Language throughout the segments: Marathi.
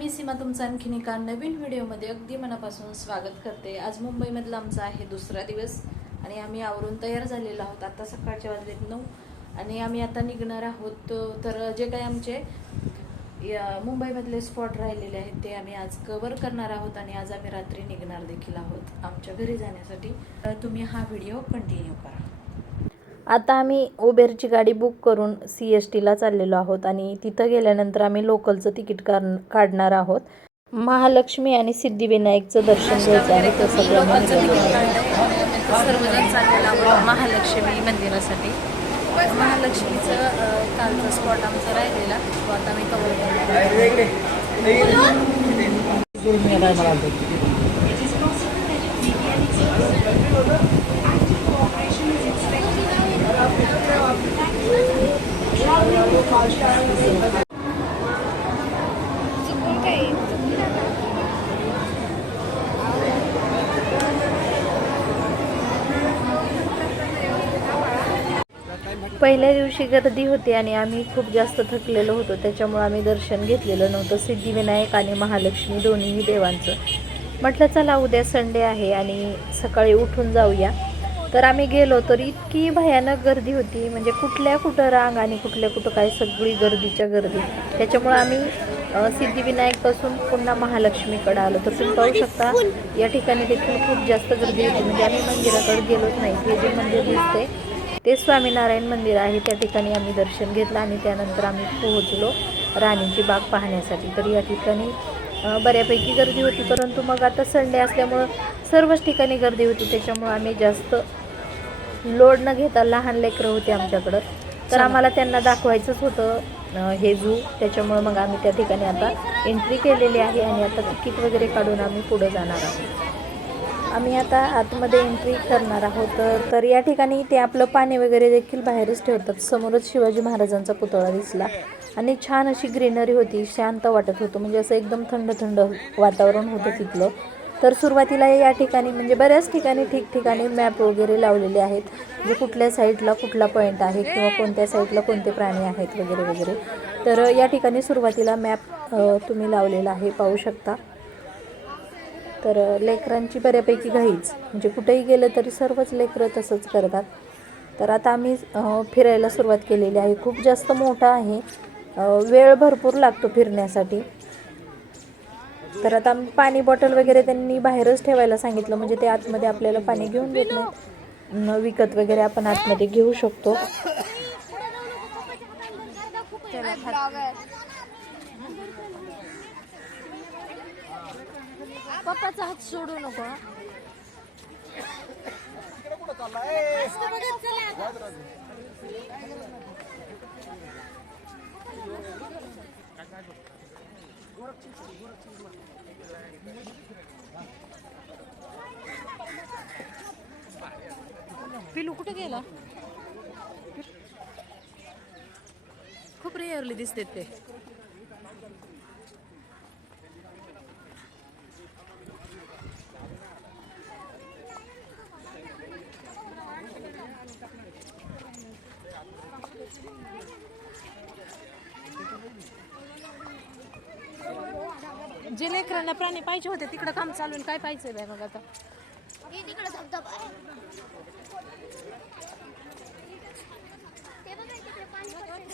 मी सीमा तुमचं आणखीन एका नवीन व्हिडिओमध्ये अगदी मनापासून स्वागत करते. आज मुंबईमधला आमचा आहे दुसरा दिवस आणि आम्ही आवरून तयार झालेलो आहोत. आता सकाळच्या वाजलेत नऊ आणि आम्ही आता निघणार आहोत. तर जे काही आमचे या मुंबईमधले स्पॉट राहिलेले आहेत ते आम्ही आज कवर करणार आहोत आणि आज आम्ही रात्री निघणार देखील आहोत आमच्या घरी जाण्यासाठी. तुम्ही हा व्हिडिओ कंटिन्यू करा. आता आम्ही उबेरची गाडी बुक करून सी एस टीला चाललेलो आहोत आणि तिथं गेल्यानंतर आम्ही लोकलचं तिकीट काढ- काढणार आहोत. महालक्ष्मी आणि सिद्धिविनायकचं दर्शन घ्यायचं आहे आता सर्वजण चाललेलं आहोत महालक्ष्मी मंदिरासाठी. महालक्ष्मीचं कालचा स्पॉट आमचा राहिलेला. तो आता मी कव्हर पहिल्या दिवशी गर्दी होती आणि आम्ही खूप जास्त थकलेलो होतो. त्याच्यामुळे आम्ही दर्शन घेतलेलं नव्हतं. सिद्धिविनायक आणि महालक्ष्मी दोन्हीही देवांचं. म्हटलं चला उद्या संडे आहे आणि सकाळी उठून जाऊया. तर आम्ही गेलो तर इतकी भयानक गर्दी होती. म्हणजे कुठल्या कुठं रांग आणि कुठल्या कुठं काय सगळी गर्दीच्या गर्दी. त्याच्यामुळं आम्ही सिद्धिविनायकपासून पुन्हा महालक्ष्मीकडे आलो. तर तुम्ही पाहू शकता या ठिकाणी देखील खूप जास्त गर्दी होती. म्हणजे आम्ही मंदिराकडे गेलोच नाही. हे जे मंदिर दिसते ते स्वामीनारायण मंदिर आहे. त्या ठिकाणी आम्ही दर्शन घेतलं आणि त्यानंतर आम्ही पोहोचलो राणीची बाग पाहण्यासाठी. तर या ठिकाणी बऱ्यापैकी गर्दी होती. परंतु मग आता संडे असल्यामुळं सर्वच ठिकाणी गर्दी होती. त्याच्यामुळं आम्ही जास्त लोड न घेता लहान लेकरं होती आमच्याकडं. तर. आम्हाला त्यांना दाखवायचंच होतं हे झू त्याच्यामुळं मग आम्ही त्या ठिकाणी आता एंट्री केलेली आहे आणि आता तिकीट वगैरे काढून आम्ही पुढं जाणार आहोत. आम्ही आता आतमध्ये एंट्री करणार आहोत. तर या ठिकाणी ते आपलं पाणी वगैरे देखील बाहेरच ठेवतात. समोरच शिवाजी महाराजांचा पुतळा दिसला. आणि छान अशी ग्रीनरी होती शांत वाटत होतं. म्हणजे असं एकदम थंड थंड वातावरण होतं तिथलं. तर सुरुवातीला या ठिकाणी म्हणजे बऱ्याच ठिकाणी ठिकठिकाणी मॅप वगैरे लावलेले आहेत. म्हणजे कुठल्या साईडला कुठला पॉईंट आहे किंवा कोणत्या साईडला कोणते प्राणी आहेत वगैरे वगैरे. तर या ठिकाणी सुरुवातीला मॅप तुम्ही लावलेला आहे पाहू शकता. तर लेकरांची बऱ्यापैकी घाईच. म्हणजे कुठेही गेलं तरी सर्वच लेकरं तसंच करतात. तर आता आम्ही फिरायला सुरुवात केलेली आहे. खूप जास्त मोठा आहे. वेळ भरपूर लागतो फिरण्यासाठी. तर आता पाणी बॉटल वगैरे त्यांनी बाहेरच ठेवायला सांगितलं. म्हणजे ते आतमध्ये आपल्याला पाणी घेऊन देत नाही विकत वगैरे आपण आतमध्ये घेऊ शकतो. पप्पाचा हात सोडू नको पिलू कुठे गेला? खूप रेअरली दिसते ते. जे लेकरांना प्राणी पाहिजे होते तिकडं काम चालू आहे. काय पाहिजे बाय मग आता हे तिकडे धबधबा आहे ते बघा तिकडे पाणी पडतंय.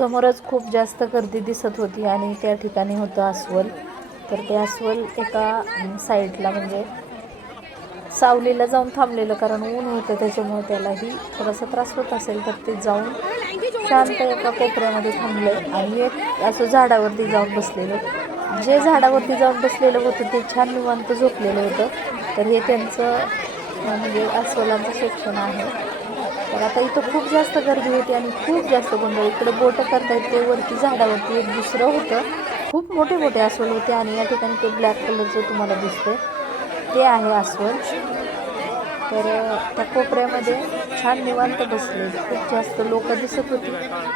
समोरच खूप जास्त गर्दी दिसत होती आणि त्या ठिकाणी होतं अस्वल. तर ते अस्वल एका साईडला म्हणजे सावलीला जाऊन थांबलेलं कारण ऊन होतं त्याच्यामुळे त्यालाही थोडासा त्रास होत असेल तर ते जाऊन शांत एका कोपऱ्यामध्ये थांबलं आणि एक असं झाडावरती जाऊन बसलेलं. जे झाडावरती जाऊन बसलेलं होतं ते छान निवांत झोपलेलं होतं. तर हे त्यांचं म्हणजे अस्वलांचं शिक्षण आहे. तर आता इथं खूप जास्त गर्दी होती आणि खूप जास्त गोंधळ. इकडे बोटं करतायत ते वरती झाडावरती एक दुसरं होतं. खूप मोठे मोठे अस्वल होते आणि या ठिकाणी ते ब्लॅक कलरचं तुम्हाला दिसतंय. ते आहे अस्वल. तर त्या कोपऱ्यामध्ये छान निवांत बसले. खूप जास्त लोक दिसत होती.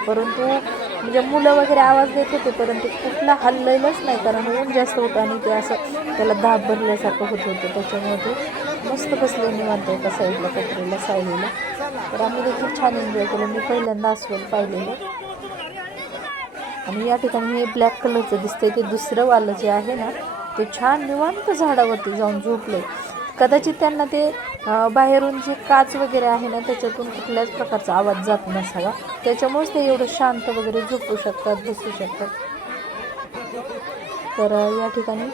परंतु म्हणजे मुलं वगैरे आवाज देत होते परंतु कुठला हल्लेलंच नाही कारण ऊन जास्त होतं आणि ते असं त्याला दाब भरल्यासारखं होत होतं त्याच्यामुळे मस्त बसले निवांत एका साईडला कपड्याला सावलीला. तर आम्ही देखील छान एन्जॉय केलं. मी पहिल्यांदा अस्वल पाहिलेलं. आणि या ठिकाणी हे ब्लॅक कलरचं दिसतंय. ते दुसरं वालं जे आहे ना ते छान निवांत झाडावरती जाऊन झोपले कदाचित त्यांना ते बाहेरून जे काच वगैरे आहे ना त्याच्यातून कुठल्याच प्रकारचा आवाज जात नसावा. त्याच्यामुळेच ते एवढं शांत वगैरे झोपू शकतात बसू शकतात. तर या ठिकाणी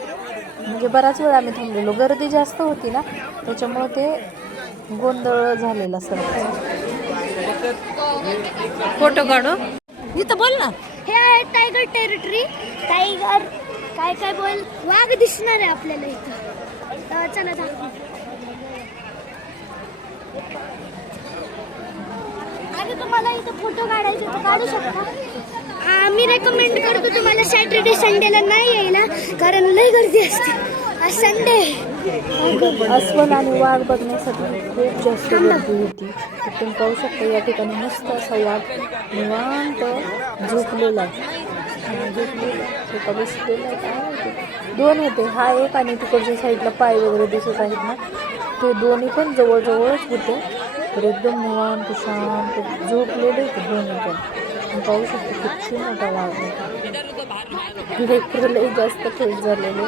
म्हणजे बराच वेळ आम्ही थांबलेलो. गर्दी जास्त होती ना त्याच्यामुळं ते गोंधळ झालेला सगळं. फोटो काढू. इथं बोल ना. हे आहे टायगर टेरिटरी टायगर काय काय बोल वाघ दिसणार आहे आपल्याला इथं. चला दाखवू आणि तुम्हाला इथं फोटो काढायचे तर काढू शकता? आम्ही रेकमेंड करतो तुम्हाला सॅटर्डे संडेला नाही यायला कारण लय गर्दी असते. आज संडे अस्वल आणि वाघ बघण्यासाठी खूप जास्त गर्दी होती. तुम्ही पाहू शकता या ठिकाणी मस्त असा वाघ निवांत झोपलेला बसलेला काय. दोन होते. हा एक आणि तिकडच्या साईडला पाय वगैरे दिसत आहेत ना. ते दोन्ही पण जवळजवळच होते. तर एकदम निवांत शांत झोपलेले होते दोन्ही पण. पाहू शकतो किती मोठा वाघ आहे. लेकरं जास्त खेळ झालेले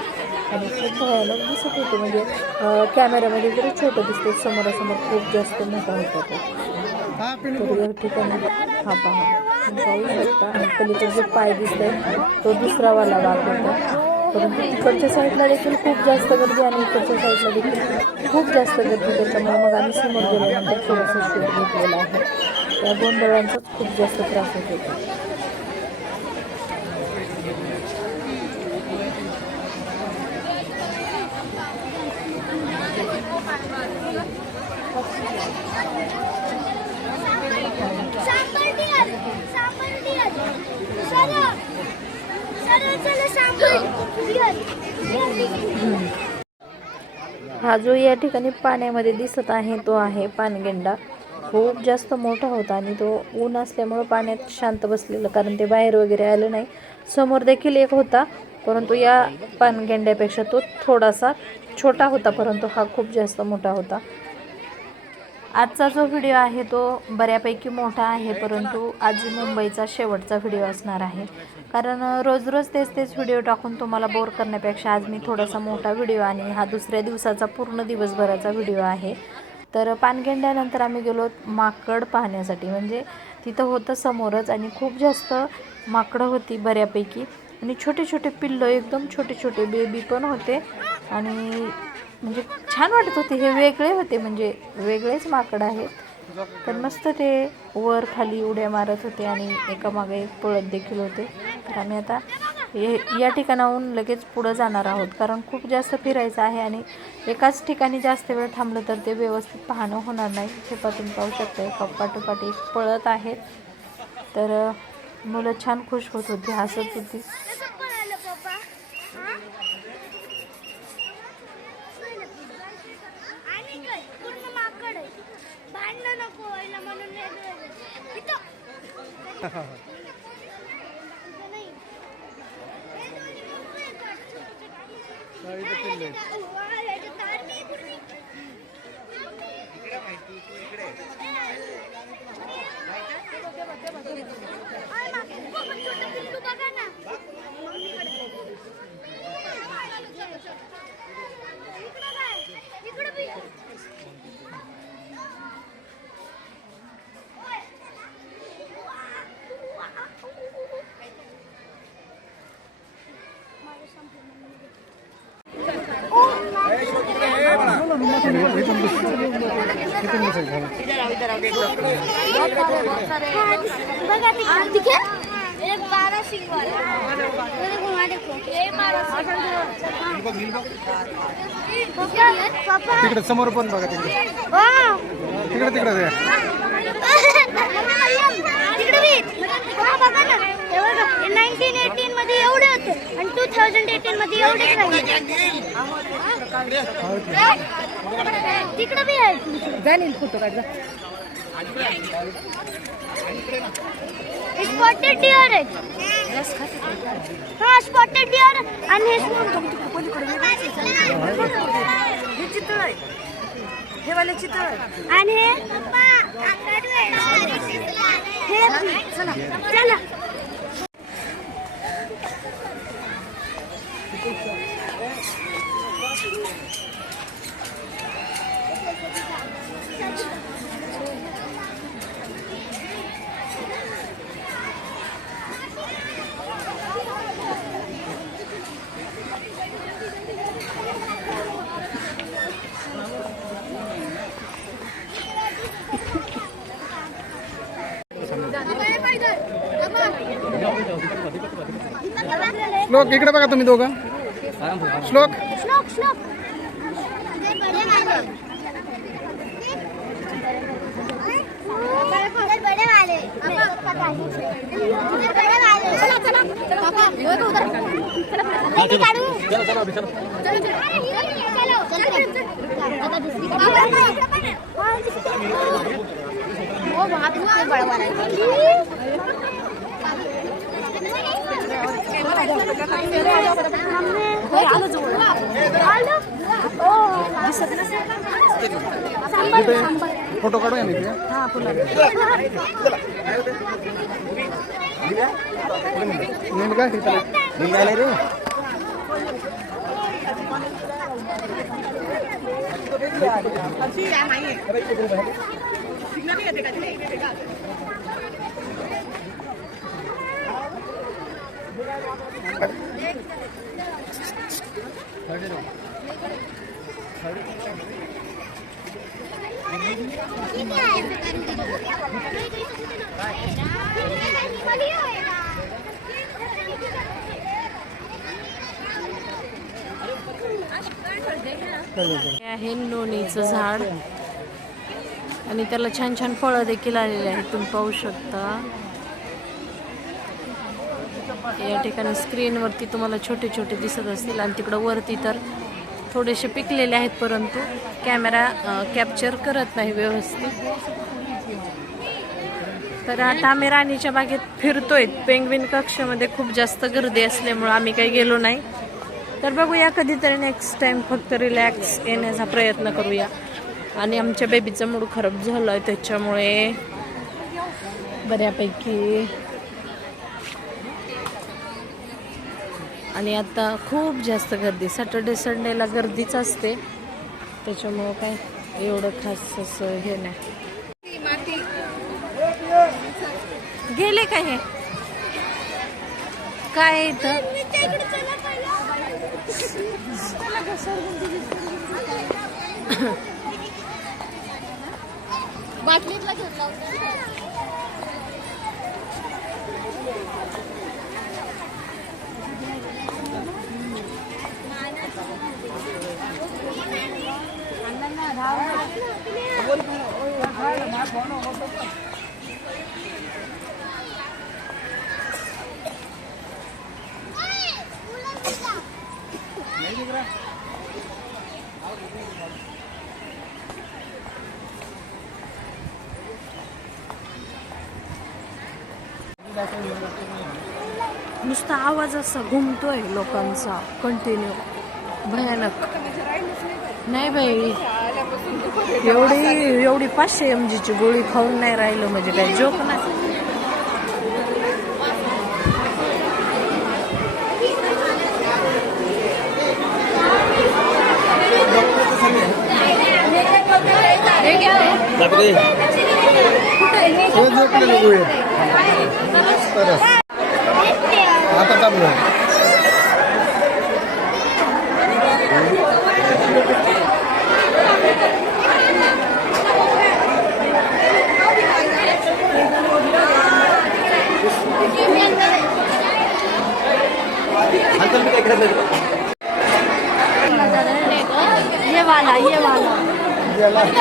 आणि खूप भयानक दिसत होते. म्हणजे कॅमेऱ्यामध्ये जरी छोटं दिसते समोरासमोर खूप जास्त मोठा होता तो. तर या ठिकाणी हा पहा. तुम्ही पाहू शकता आणि पलीकडे जे पाय दिसत आहे तो दुसरावाला वाघ होता. परंतु तिकडच्या साईडला देखील खूप जास्त गर्दी आणि इकडच्या साईडला देखील खूप जास्त गर्दी. त्याच्यामुळे मग आम्ही समोर गेल्यानंतर थोडंसं शूट घेतलेलं आहे. त्या गोंधळांचाच खूप जास्त त्रास होत होता. हा जो या ठिकाणी पाण्यामध्ये दिसत आहे तो आहे पानगेंडा. खूप जास्त मोठा होता आणि तो ऊन असल्यामुळं पाण्यात शांत बसलेलं कारण ते बाहेर वगैरे आलं नाही. समोर देखील एक होता परंतु या पानगेंड्यापेक्षा तो थोडासा छोटा होता परंतु हा खूप जास्त मोठा होता. आजचा जो व्हिडिओ आहे तो बऱ्यापैकी मोठा आहे परंतु आज मुंबईचा शेवटचा व्हिडिओ असणार आहे. कारण रोज रोज तेच तेच व्हिडिओ टाकून तुम्हाला बोर करण्यापेक्षा आज मी थोडासा मोठा व्हिडिओ आणि हा दुसऱ्या दिवसाचा पूर्ण दिवसभराचा व्हिडिओ आहे. तर पानगेंड्यानंतर आम्ही गेलो माकड पाहण्यासाठी. म्हणजे तिथं होतं समोरच आणि खूप जास्त माकडं होती बऱ्यापैकी. आणि छोटे छोटे पिल्लं एकदम छोटे छोटे बेबी पण होते. आणि म्हणजे छान वाटत होते. हे वेगळे होते. म्हणजे वेगळेच माकड आहेत. तर मस्त ते वर खाली उड्या मारत होते आणि एकामागे पळत देखील होते. तर आम्ही आता हे या ठिकाणाहून लगेच पुढं जाणार आहोत. कारण खूप जास्त फिरायचं आहे आणि एकाच ठिकाणी जास्त वेळ थांबलं तर ते व्यवस्थित पाहणं होणार नाही. हे पाठून पाहू शकता एका पाठोपाठ पळत आहेत. तर मुलं छान खुश होत होती हसत होती. कसं पळालं पप्पा हा? आणि काय पूर्ण माकड आहे भांडणं नको व्हायला म्हणून वेगवेगळे. इथं. इथं नाही. हे दोन्ही मोकळे आहेत. हा, याच्यात तार नाही पूर्ण. Ay, माकड. पप्पा, छोटं पिल्लू बघा ना. इकडं काय? इकडं बी. बघा तिकडे. एक वाला देखो ये समोर पण बघा तिकडे. तिकडे तिकडे ते. तिकडे बी. हा बघा ना. बघा नाईन्टीन एटीन मध्ये एवढे होते. आणि टू थाउजंड एटीन मध्ये एवढेच राहिले. तिकडे बी आहे. जाणील फोटो काढ स्पॉटेड डिअर आहे. हा स्पॉटेड डिअर आणि हे हे वाले चित्र आणि हे हे चला. चला श्लोक इकडे बघा तुम्ही दोघं श्लोक श्लोक श्लोक उधर बड़े वाले उधर बड़े वाले चला चला पापा ये तो उधर चलो काढू चलो चलो अभी चलो चलो चलो आता दुसरी वो वहां पे सबसे बड़ा वाला है फोटो काढूया मी तुझ्या नेमका निघाले रे हे आहे नोनीचं झाड. आणि त्याला छान छान फळं देखील आलेली आहेत तुम्ही पाहू शकता. या ठिकाणी स्क्रीनवरती तुम्हाला छोटे छोटे दिसत असतील आणि तिकडं वरती तर थोडेसे पिकलेले आहेत परंतु कॅमेरा कॅप्चर करत नाही व्यवस्थित. तर आता आम्ही राणीच्या बागेत फिरतोय. पेंगविन कक्षामध्ये खूप जास्त गर्दी असल्यामुळं आम्ही काही गेलो नाही. तर बघूया कधीतरी नेक्स्ट टाइम फक्त रिलॅक्स येण्याचा प्रयत्न करूया. आणि आमच्या बेबीचा मूड खराब झाला आहे त्याच्यामुळे बऱ्यापैकी आणि आता खूप जास्त गर्दी. सॅटर्डे संडेला गर्दीच असते. त्याच्यामुळं काय एवढं खास असं हे नाही. गेले काय हे? काय इथं? बाटलीतला घेतला नुसता आवाज असा घुमतोय लोकांचा कंटिन्यू भयानक. नाही बाई. एवढी एवढी पाचशे एम ची गोळी खाऊन नाही राहिलं म्हणजे काय जोक नाही. आता चालू आहे? ये वाला ये वाला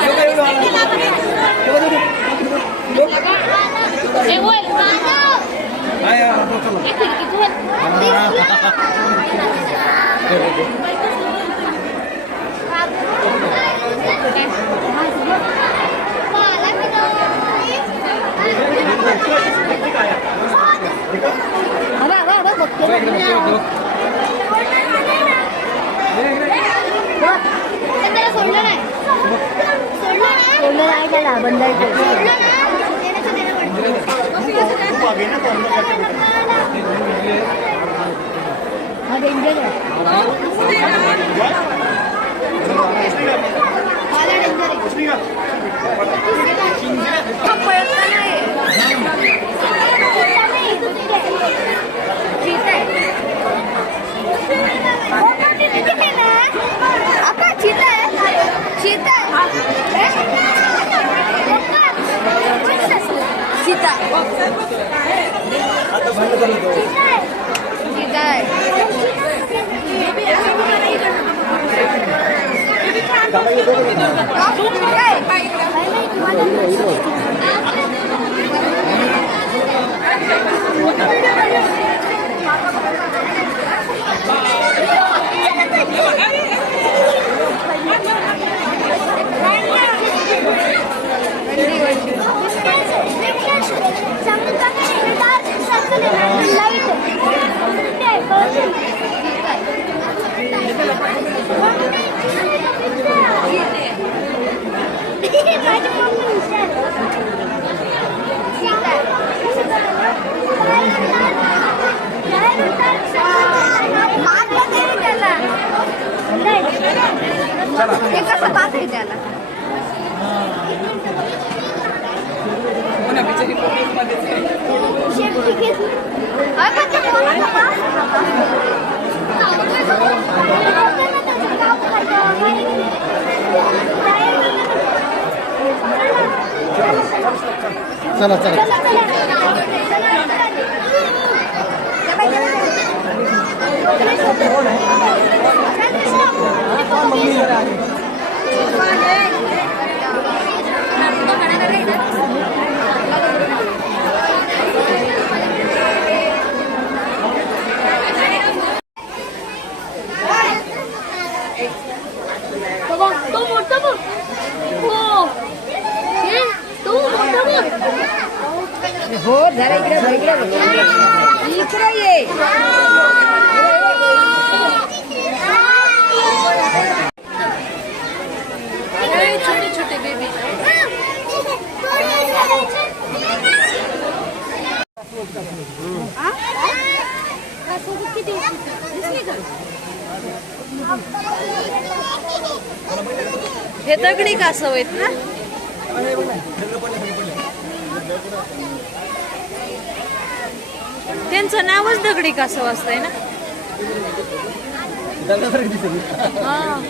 ए, चला चला तो मोठा बघ हो हे, तो मोठा बघ हो जरा इकडे इकडे इकडे ये. छोटे छोटे बेबी हे दगडी कासव आहेत ना त्यांचं नावच दगडी कासव असतंय ना? हा.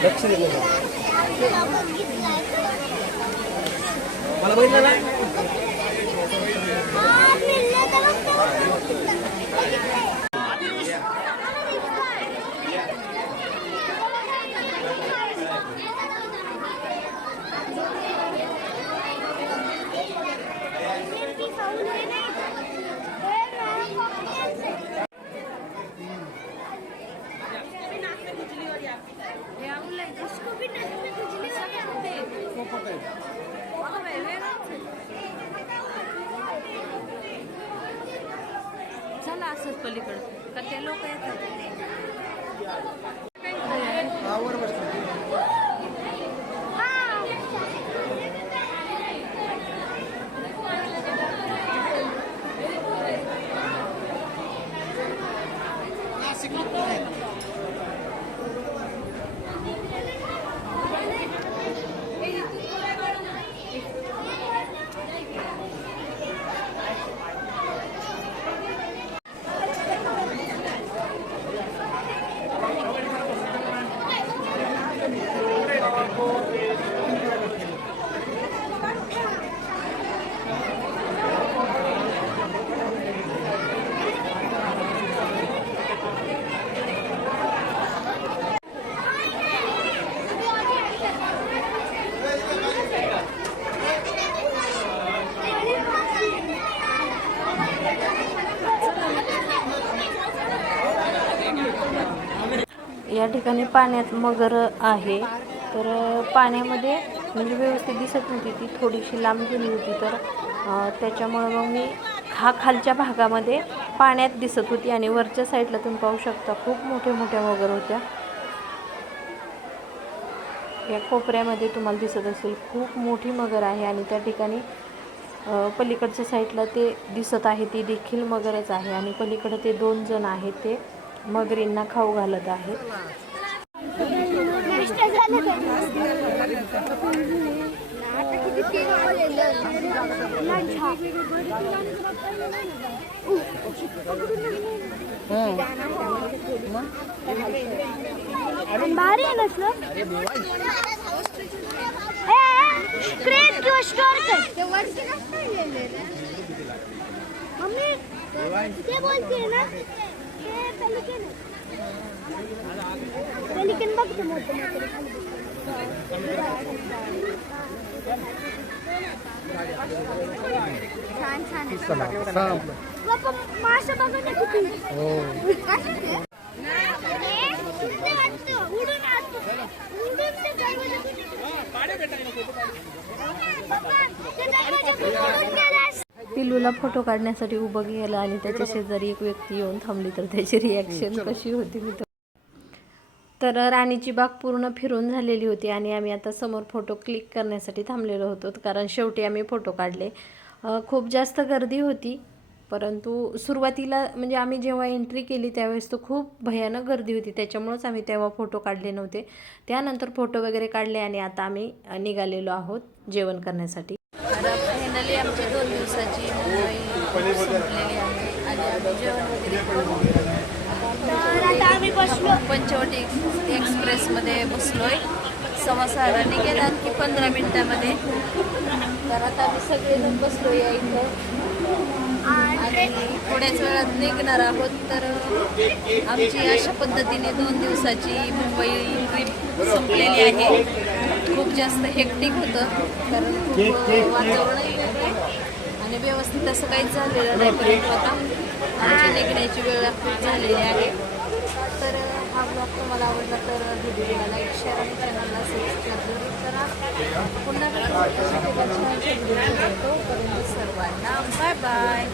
ठिकाणी पाण्यात मगर आहे. तर पाण्यामध्ये म्हणजे व्यवस्थित दिसत नव्हती ती. थोडीशी लांब गेली होती तर त्याच्यामुळं मग मी हा खालच्या भागामध्ये पाण्यात दिसत होती आणि वरच्या साईडला तुम्ही पाहू शकता खूप मोठ्या मोठ्या मगर होत्या. या कोपऱ्यामध्ये तुम्हाला दिसत असेल खूप मोठी मगर आहे आणि त्या ठिकाणी पलीकडच्या साईडला ते दिसत आहे ती देखील मगरच आहे. आणि पलीकडं ते दोन जण आहेत ते. मगरींना खाऊ घालत आहे. भारी आहे नसलं क्रेट किंवा स्टोर कर. मम्मी ते बोलते ना? छान छान आहे मासे बघा ना किती उडून पिल्लूला फोटो काढण्यासाठी उभं केलं आणि त्याच्या शेजारी एक व्यक्ती येऊन थांबली. तर त्याची रिॲक्शन कशी होती मी तर तर राणीची बाग पूर्ण फिरून झालेली होती आणि आम्ही आता समोर फोटो क्लिक करण्यासाठी थांबलेलो होतो. कारण शेवटी आम्ही फोटो काढले. खूप जास्त गर्दी होती. परंतु सुरुवातीला म्हणजे आम्ही जेव्हा एंट्री केली त्यावेळेस तो खूप भयानक गर्दी होती. त्याच्यामुळंच आम्ही तेव्हा फोटो काढले नव्हते. त्यानंतर फोटो वगैरे काढले आणि आता आम्ही निघालेलो आहोत जेवण करण्यासाठी. तर फायनली आमची दोन दिवसाची संपलेली आहे आणि आम्ही जेवण वगैरे. करून तर आता आम्ही बसलो. पंचवटी एक्सप्रेसमध्ये बसलोय. सव्वा सहाला निघेल आणखी पंधरा मिनिटामध्ये. तर आता आम्ही सगळेजण बसलो या इथं. आणि थोड्याच वेळात निघणार आहोत तर आमची अशा पद्धतीने दोन दिवसाची मुंबई ट्रिप संपलेली आहे. खूप जास्त हेक्टिक होतं कारण खूप आहे व्यवस्थित असं काहीच झालेलं नाही परंतु आता आमची निघण्याची वेळ खूप झालेली आहे. तर हा ब्लॉग तुम्हाला आवडला तर व्हिडिओला लाईक शेअर आणि चॅनलला सबस्क्राईब जरूर करा. पुन्हा भेटतो परंतु सर्वांना बाय बाय